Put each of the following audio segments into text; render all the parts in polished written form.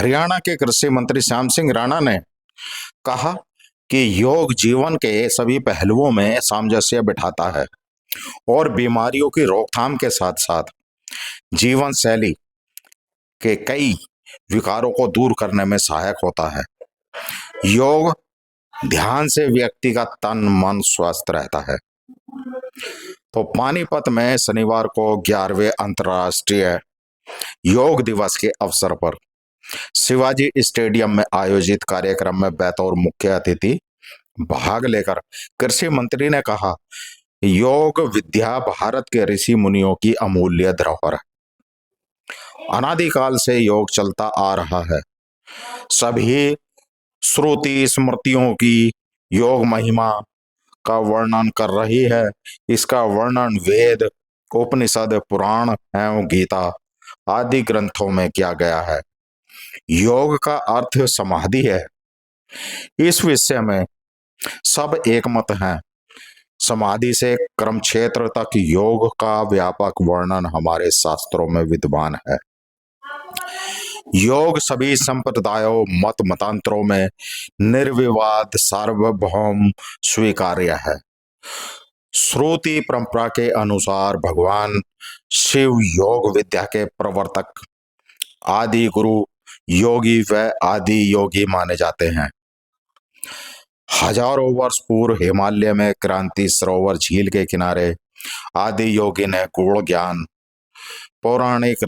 हरियाणा के कृषि मंत्री श्याम सिंह राणा ने कहा कि योग जीवन के सभी पहलुओं में सामंजस्य बिठाता है और बीमारियों की रोकथाम के साथ साथ जीवन शैली के कई विकारों को दूर करने में सहायक होता है। योग ध्यान से व्यक्ति का तन मन स्वस्थ रहता है। तो पानीपत में शनिवार को 11वें अंतर्राष्ट्रीय योग दिवस के अवसर पर शिवाजी स्टेडियम में आयोजित कार्यक्रम में बतौर मुख्य अतिथि भाग लेकर कृषि मंत्री ने कहा, योग विद्या भारत के ऋषि मुनियों की अमूल्य धरोहर है। अनादिकाल से योग चलता आ रहा है। सभी श्रुति स्मृतियों की योग महिमा का वर्णन कर रही है। इसका वर्णन वेद, उपनिषद, पुराण एवं गीता आदि ग्रंथों में किया गया है। योग का अर्थ समाधि है। इस विषय में सब एकमत हैं। समाधि से कर्म क्षेत्र तक योग का व्यापक वर्णन हमारे शास्त्रों में विद्यमान है। योग सभी संप्रदायों मत मतांतरों में निर्विवाद सार्वभौम स्वीकार्य है। श्रुति परंपरा के अनुसार भगवान शिव योग विद्या के प्रवर्तक, आदि गुरु, योगी व आदि योगी माने जाते हैं। हजारों वर्ष पूर्व हिमालय में क्रांति सरोवर झील के किनारे आदि योगी ने गूढ़ ज्ञान पौराणिक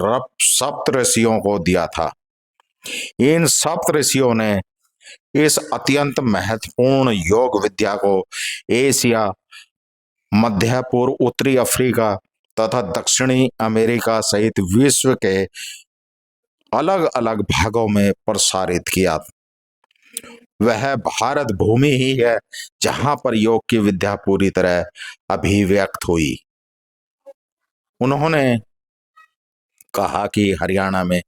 सप्त ऋषियों को दिया था। इन सप्त ऋषियों ने इस अत्यंत महत्वपूर्ण योग विद्या को एशिया, मध्य पूर्व, उत्तरी अफ्रीका तथा दक्षिणी अमेरिका सहित विश्व के अलग अलग भागों में प्रसारित किया। वह भारत भूमि ही है जहां पर योग की विद्या पूरी तरह अभिव्यक्त हुई। उन्होंने कहा कि हरियाणा में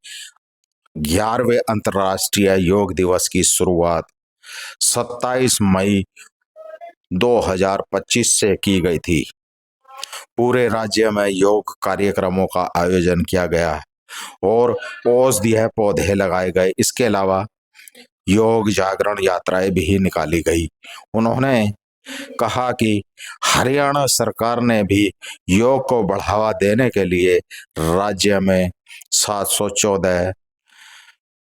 11वें अंतर्राष्ट्रीय योग दिवस की शुरुआत 27 मई 2025 से की गई थी। पूरे राज्य में योग कार्यक्रमों का आयोजन किया गया और औषधीय पौधे लगाए गए। इसके अलावा योग जागरण यात्राएं भी निकाली गई। उन्होंने कहा कि हरियाणा सरकार ने भी योग को बढ़ावा देने के लिए राज्य में 714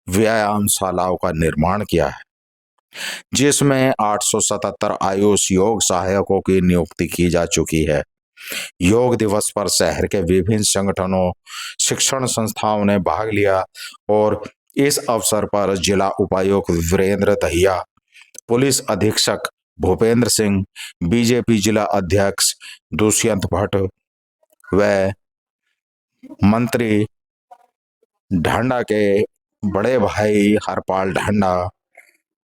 व्यायामशालाओं का निर्माण किया है, जिसमें 877 आयुष योग सहायकों की नियुक्ति की जा चुकी है। योग दिवस पर शहर के विभिन्न संगठनों, शिक्षण संस्थाओं ने भाग लिया और इस अवसर पर जिला उपायुक्त वीरेंद्र दहिया, पुलिस अधीक्षक भूपेंद्र सिंह, बीजेपी जिला अध्यक्ष दुष्यंत भट्ट व मंत्री ढांडा के बड़े भाई हरपाल ढांडा,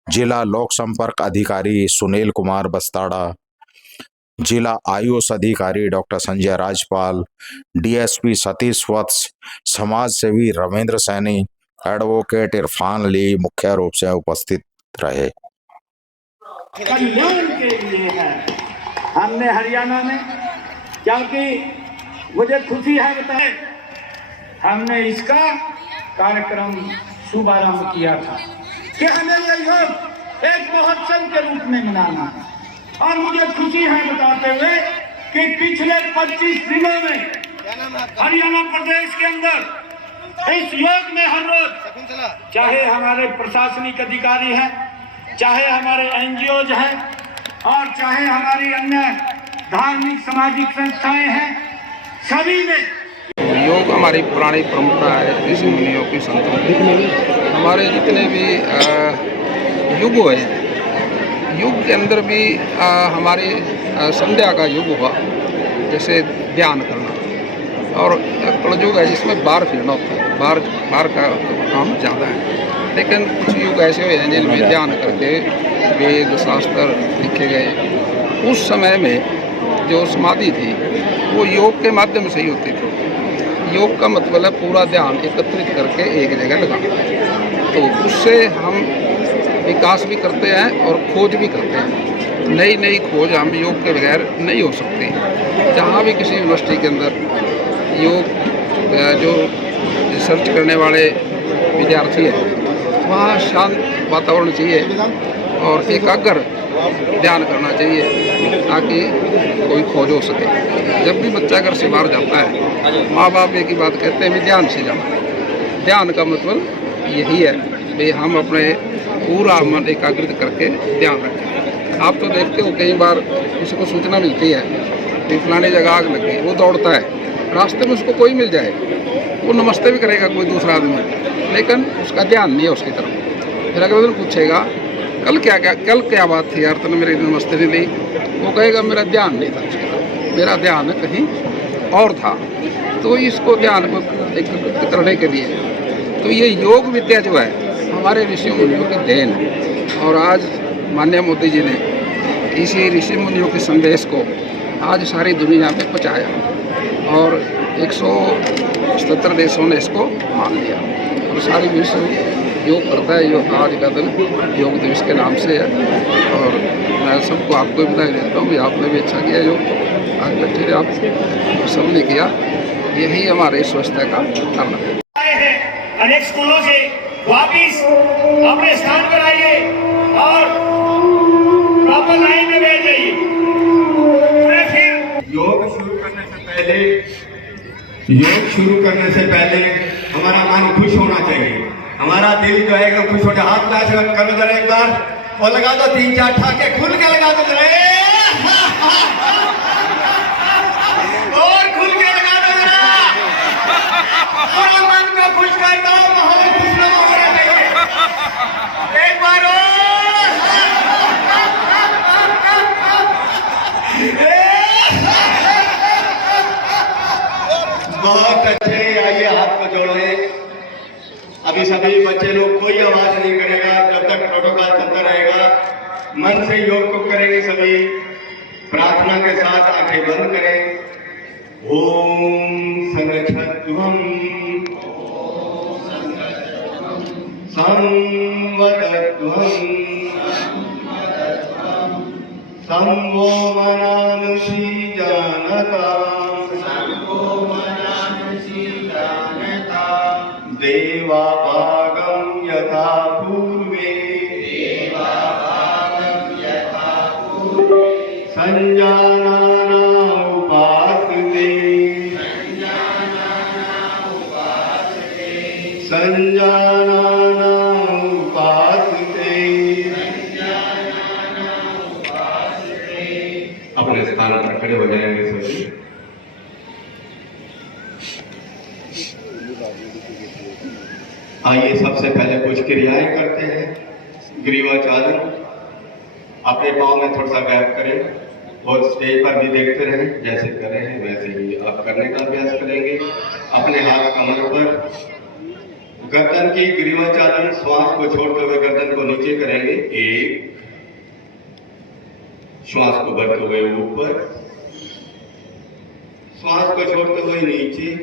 जिला लोक संपर्क अधिकारी सुनील कुमार बस्ताड़ा, जिला आयुष अधिकारी डॉक्टर संजय राजपाल, डीएसपी सतीश वत्स, समाज सेवी रविंद्र सैनी, एडवोकेट इरफान अली मुख्य रूप से उपस्थित रहे। कल्याण के लिए है हमने हरियाणा में, क्योंकि मुझे खुशी है बताए हमने इसका कार्यक्रम शुभारंभ किया था कि हमें ये योग एक महोत्सव के रूप में मनाना है। और मुझे खुशी है बताते हुए कि पिछले 25 दिनों में हरियाणा प्रदेश के अंदर इस योग में हर रोज, चाहे हमारे प्रशासनिक अधिकारी हैं, चाहे हमारे एनजीओज हैं और चाहे हमारी अन्य धार्मिक सामाजिक संस्थाएं हैं, सभी ने योग हमारी पुरानी परंपरा है। ऋषि मुनियों की संतों की, हमारे जितने भी युग हुए, युग के अंदर भी हमारी संध्या का युग हुआ, जैसे ध्यान करना, और कलयुग है जिसमें बाहर फिरना होता है, बाहर का काम ज़्यादा है। लेकिन कुछ युग ऐसे हुए हैं जिनमें ध्यान करके वेद शास्त्र लिखे गए। उस समय में जो समाधि थी वो योग के माध्यम से ही होती थी। योग का मतलब है पूरा ध्यान एकत्रित करके एक जगह लगाना। तो उससे हम विकास भी करते हैं और खोज भी करते हैं। नई नई खोज हम योग के बगैर नहीं हो सकती। जहाँ भी किसी यूनिवर्सिटी के अंदर योग जो रिसर्च करने वाले विद्यार्थी हैं वहाँ शांत वातावरण चाहिए और एकाग्र ध्यान करना चाहिए ताकि कोई खोज हो सके। जब भी बच्चा घर से बाहर जाता है, माँ बाप एक ही बात कहते हैं भी ध्यान से जाना। ध्यान का मतलब यही है कि हम अपने पूरा मन एकाग्रित करके ध्यान रखें। आप तो देखते हो कई बार किसी को सूचना मिलती है कि फलानी जगह आग लग गई, वो दौड़ता है, रास्ते में उसको कोई मिल जाए वो नमस्ते भी करेगा कोई दूसरा आदमी, लेकिन उसका ध्यान नहीं है उसकी तरफ। फिर अगले दिन पूछेगा कल क्या बात थी यार, तूने मेरी नमस्ते नहीं ली, वो कहेगा मेरा ध्यान नहीं था उसकी तरफ, मेरा ध्यान कहीं और था। तो इसको ध्यान को एकीकृत करने के लिए तो ये योग विद्या जो है हमारे ऋषि मुनियों की देन है। और आज माननीय मोदी जी ने इसी ऋषि मुनियों के संदेश को आज सारी दुनिया में पहुँचाया और 177 देशों ने इसको मान लिया और सारी विश्व योग करता है। योग आज का दिन योग दिवस के नाम से है और मैं सबको आपको बधाई देता हूँ कि आपने भी अच्छा किया योग। आज बच्चे आप सबने किया, यही हमारे स्वच्छता का कारण है। आए हैं अनेक स्कूलों से वापिस अपने स्थान पर आइए और प्रॉपर लाइन में बैठ जाइए। फिर योग शुरू करने से पहले हमारा मन खुश होना चाहिए, हमारा दिल जो है एकदम खुश होना। हाथ क्लास कर दो एक बार और लगा दो 3-4 ठाके खुल के लगा दो जरा, और खुल के लगा दो जरा, पूरा मन को खुश कर दो, माहौल खुशनुमा होना चाहिए। एक बार बहुत अच्छे। आइए हाथ को जोड़े। अभी सभी बच्चे लोग कोई आवाज नहीं करेगा जब तक प्रोटोकॉल चलता रहेगा। मन से योग को करेंगे सभी, प्रार्थना के साथ आंखें बंद करें। ओम संगच्छध्वं संवदध्वं संवो मनानुषी जानता देवा भागं यथा पूर्वे संजानाना उपासते संजानाना उपासते। अपने स्थान पर खड़े हो जाएंगे सभी। आइए सबसे पहले कुछ क्रियाएं करते हैं। ग्रीवाचालन, अपने पाँव में थोड़ा सा गैप करें और स्टेज पर भी देखते रहें, जैसे कर रहे हैं वैसे ही आप करने का अभ्यास करेंगे। अपने हाथ कमर पर, गर्दन की ग्रीवाचालन, श्वास को छोड़ते हुए गर्दन को नीचे करेंगे। 1, श्वास को भरते हुए ऊपर, श्वास को छोड़ते हुए नीचे,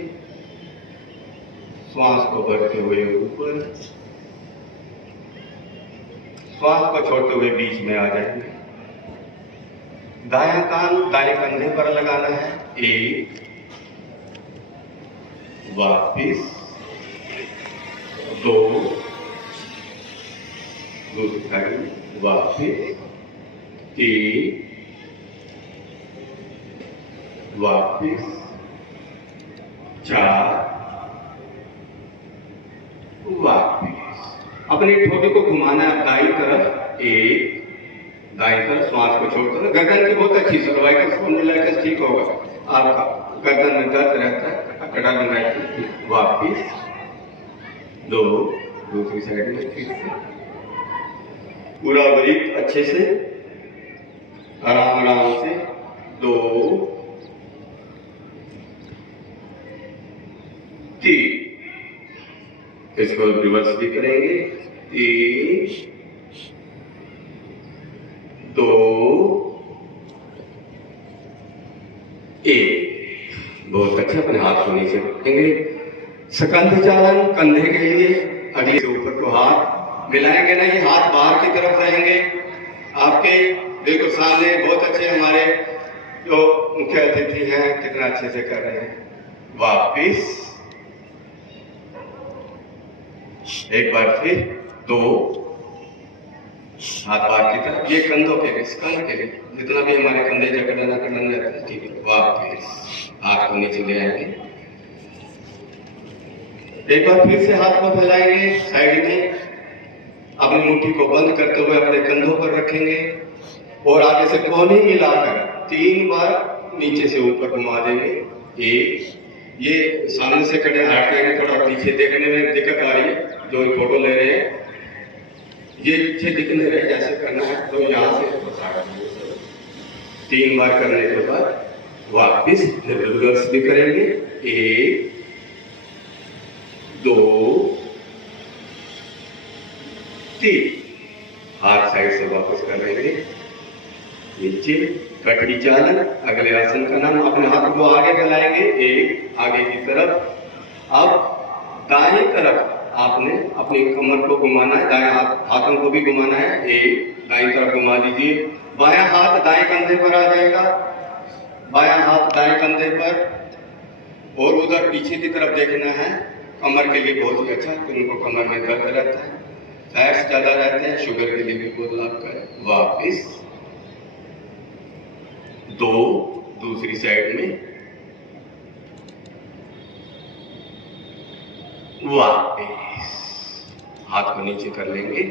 श्वास को भरते हुए ऊपर, श्वास को छोड़ते हुए बीच में आ जाएंगे। दायां कान दाएं कंधे पर लगाना है। 1, वापिस 2, दूसरी साइड वापिस 3, वापिस 4, वापिस। अपनी ठोड़ी को घुमाना है दाईं तरफ। 1, दाईं तरफ, श्वास को छोड़ते हुए। गर्दन की बहुत अच्छी सर्वाइकल स्पॉन्डिलाइटिस ठीक होगा। आपका गर्दन में दर्द रहता है, कटालाइटिस। वापिस 2, दूसरी साइड में फिर से पूरा ब्रीथ अच्छे से, आराम आराम से। 2, 3, इसको रिवर्स भी करेंगे। 3, 2, 1। बहुत अच्छे। अपने हाथ को नीचे रखेंगे। स्कंध चालन, कंधे के लिए अगले से ऊपर को हाथ मिलाएंगे नहीं, हाथ बाहर की तरफ रहेंगे आपके। देखो सामने बहुत अच्छे हमारे जो मुख्य अतिथि हैं कितना अच्छे से कर रहे हैं। वापिस एक बार फिर 2 हाथ बाहर की तरफ, ये कंधों के लिए, स्कल के लिए, जितना भी हमारे कंधे जकड़न अकड़न रहते हैं, ठीक है, वापस हाथ को नीचे ले आएंगे। एक बार फिर से हाथ को फैलाएंगे साइड में, अपनी मुट्ठी को बंद करते हुए अपने कंधों पर रखेंगे और आगे से कोहनी मिलाकर 3 बार नीचे से ऊपर घुमा देंगे। एक, ये सामने से खड़े हट जाएंगे, थोड़ा पीछे देखने में दिक्कत आ रही है, जो फोटो ले रहे हैं ये पीछे दिखने रहे, जैसे करना है तो यहाँ से 3 बार करने के बाद वापिस रिवर्स भी करेंगे। 1 2 3, हाथ साइड से वापस कर लेंगे नीचे, कटड़ी चालन। अगले आसन का नाम, अपने हाथ को आगे फैलाएंगे, 1 आगे की तरफ। अब दाएं तरफ आपने अपनी कमर को घुमाना है, दाएं हाथों को भी घुमाना है। 1 दाएं तरफ घुमा दीजिए, बायां हाथ दाएं कंधे पर आ जाएगा, बायां हाथ दाएं कंधे पर, और उधर पीछे की तरफ देखना है। कमर के लिए बहुत ही अच्छा, तो उनको कमर में दर्द रहता है, फैट्स ज्यादा रहते हैं, शुगर के लिए भी बहुत लाभकारी। वापिस 2 दूसरी साइड में, वापिस हाथ को नीचे कर लेंगे।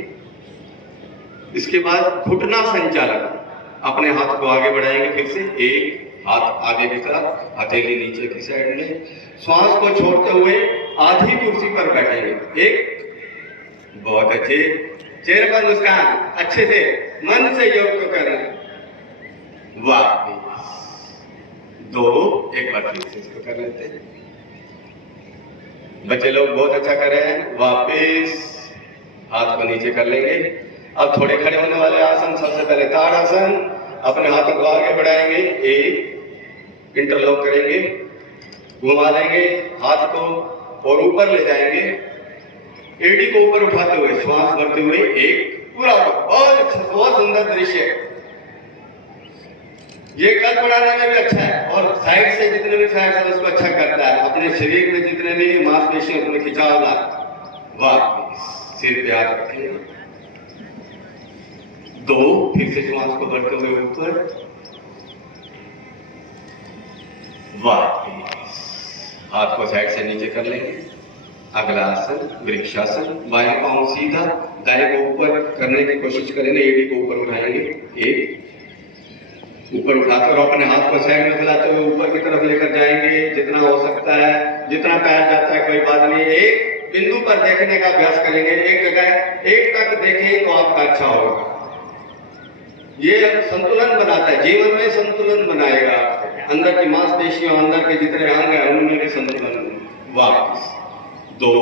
इसके बाद घुटना संचालन, अपने हाथ को आगे बढ़ाएंगे फिर से, 1 हाथ आगे की तरफ, हथेली नीचे की साइड में, श्वास को छोड़ते हुए आधी कुर्सी पर बैठेंगे। 1 बहुत अच्छे, चेहरे पर मुस्कान, अच्छे से मन से योग को करना। वापिस 2, एक बार फिर से इसको कर लेते हैं। बच्चे लोग बहुत अच्छा कर रहे हैं। वापिस हाथ को नीचे कर लेंगे। अब थोड़े खड़े होने वाले आसन, सबसे पहले ताड़ासन, अपने हाथों को आगे बढ़ाएंगे, 1 इंटरलॉक करेंगे, घुमा लेंगे हाथ को और ऊपर ले जाएंगे, एडी को ऊपर उठाते हुए श्वास भरते हुए, 1 पूरा ऊपर। बहुत अच्छा, बहुत सुंदर दृश्य, ये कद बढ़ाने में भी अच्छा है और साइड से जितने भी फैट्स है उसको अच्छा करता है। अपने शरीर में जितने भी मांसपेशियां उसमें खिंचाव ला। वापिस सिर पे हाथ रखें, 2 फिर से श्वास को बढ़ते हुए ऊपर, वापिस हाथ को साइड से नीचे कर लेंगे। अगला आसन वृक्षासन, बाएं पांव सीधा, दाएं को ऊपर करने की कोशिश करेंगे, एडी को ऊपर उठाएंगे, 1 ऊपर उठाकर अपने हाथ को साइड में फैलाते हुए ऊपर की तरफ लेकर जाएंगे, जितना हो सकता है, जितना पैर जाता है कोई बात नहीं। 1 बिंदु पर देखने का अभ्यास करेंगे, एक जगह 1 तक देखें तो आपका अच्छा होगा। ये संतुलन बनाता है, जीवन में संतुलन बनाएगा, अंदर की मांसपेशियों, अंदर के जितने अंग है उनमें भी संतुलन। वापिस 2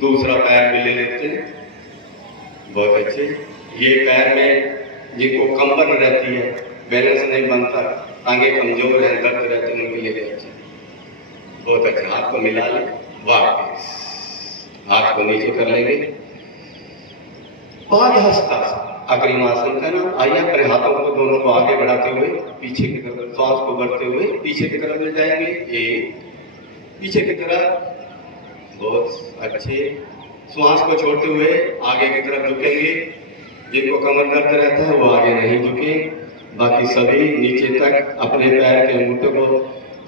दूसरा पैर भी ले लेते हैं, बहुत अच्छे। ये पैर में जिनको कंबन रहती है, बैलेंस नहीं बनता, आगे कमजोर है, दर्द रहते हैं, उनके लिए अच्छा, बहुत अच्छा। हाथ को मिला लें, वापिस हाथ को नीचे कर लेंगे। पादहस्तासन, अग्रिमासन का नाम। आइए अपने हाथों को दोनों को आगे बढ़ाते हुए पीछे की तरफ, श्वास को बढ़ते हुए पीछे की तरफ ले जाएंगे, 1 पीछे की तरफ, बहुत अच्छे। श्वास को छोड़ते हुए आगे की तरफ झुकेंगे, जिनको कमर दर्द रहता है वो आगे नहीं झुके, बाकी सभी नीचे तक अपने पैर के अंगूठे को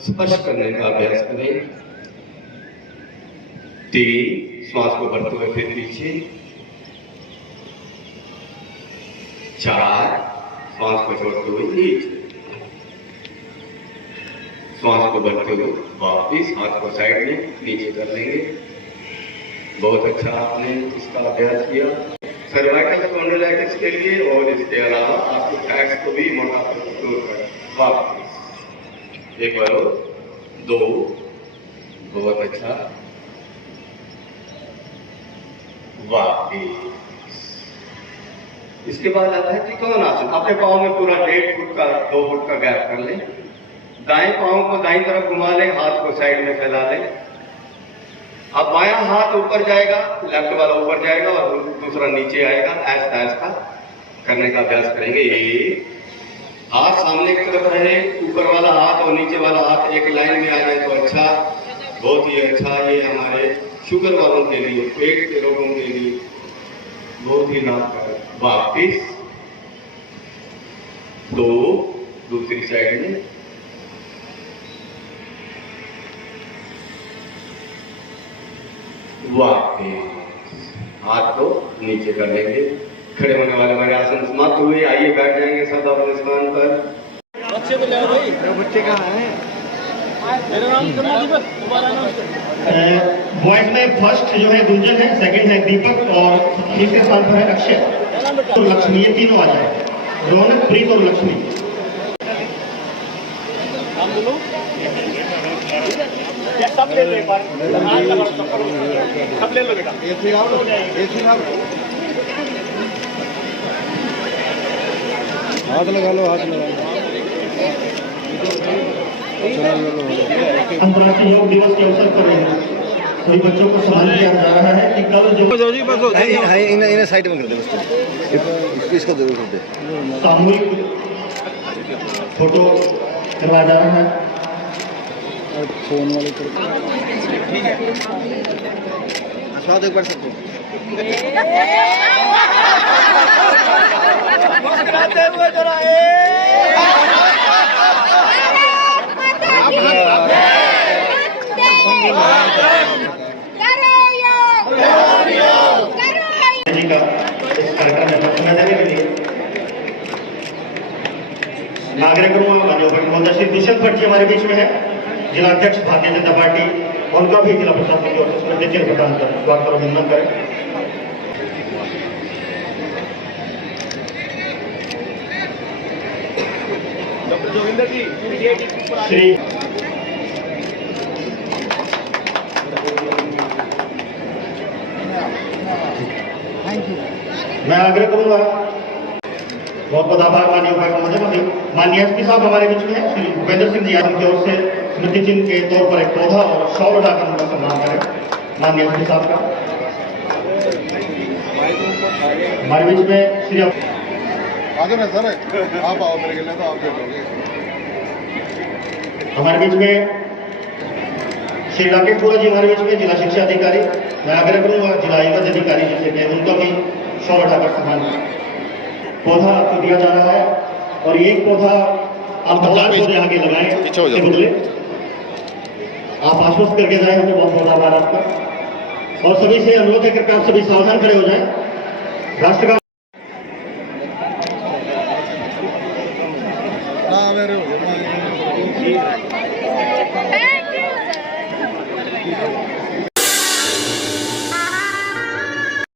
स्पर्श करने का अभ्यास करें। 3 श्वास को बढ़ते हुए फिर पीछे, 4 श्वास को छोड़ते हुए नीचे, श्वास को बढ़ते हुए वापिस हाथ को साइड में नीचे कर लेंगे। बहुत अच्छा आपने इसका अभ्यास किया सर्वाइकल स्पॉन्डिलाइटिस के लिए, और इसके अलावा आपके फैट्स को भी मोटापा को दूर कर। वापिस एक बार 2, बहुत अच्छा, वापिस। इसके बाद आता है त्रिकोण आसन। अपने पाँव में पूरा 1.5 फुट का 2 फुट का गैप कर लें, दाएं पाँव को दाईं तरफ घुमा लें, हाथ को साइड में फैला लें। अब बायां हाथ ऊपर जाएगा, लेफ्ट वाला ऊपर जाएगा और दूसरा नीचे आएगा, ऐसा करने का अभ्यास करेंगे। ये हाथ सामने की तरफ रहे, ऊपर वाला हाथ और नीचे वाला हाथ एक लाइन में आ जाए तो अच्छा, बहुत ही अच्छा। ये हमारे शुगर वालों के लिए, पेट के रोगों के लिए गोदी लाकर वापिस 2 दूसरी साइड में वापिस हाथ को नीचे कर लेंगे। खड़े होने वाले हमारे आसन समाप्त हुए। आइए बैठ जाएंगे सब अपने स्थान पर। बॉयज में फर्स्ट जो है गुंजन है, सेकंड है दीपक और तीसरे स्थान पर है अक्षय। तो लक्ष्मी, ये तीनों आ जाए, रौनक, प्रीत और लक्ष्मी। सब ले लो एक बार, सब ले लो बेटा। हाथ लगा लो, हाथ लगा लो। अंतर्राष्ट्रीय योग दिवस के अवसर पर सभी बच्चों को सम्मानित किया जा रहा है कि कल जो इन्हें साइड में कर दे, उसको इसको जरूर कर दे। सामूहिक फोटो करवाया जा रहा है। फोन वाले स्वाद एक बार सबको जी का इस कार्यक्रम में समय देने के लिए नागरिक श्री दुष्यंत भट्ट जी हमारे बीच में है, जिला अध्यक्ष भारतीय जनता पार्टी। उनका भी जिला प्रशासन की ओर से स्मृति चिन्ह प्रदान कर स्वागत और अभिनंदन करें। श्री मैं आग्रह करूंगा, बहुत बहुत आभार माननीय उपायुक्त महोदय। माननीय एसपी साहब हमारे बीच में है, श्री भूपेंद्र सिंह जी यादव की ओर से स्मृति चिन्ह के तौर पर एक पौधा और शॉल उठाकर उनका सम्मान करें। माननीय एसपी साहब का हमारे बीच में श्री आगे ना सर, आप आओ मेरे के लिए, तो आप बैठोगे। हमारे बीच में श्री राकेश पुरा जी हमारे बीच में जिला शिक्षा अधिकारी। मैं आग्रह करूंगा जिला आयुक्त अधिकारी जिसे मैं उनका भी शॉल उठाकर सम्मान पौधा आपको दिया जा रहा है और एक पौधा आप 50 पौधे आगे लगाएं इसके बदले। आप आश्वस्त करके जाए, हमें बहुत बहुत आभार आपका। और सभी से अनुरोध है कि आप सभी सावधान खड़े हो जाएं। राष्ट्र का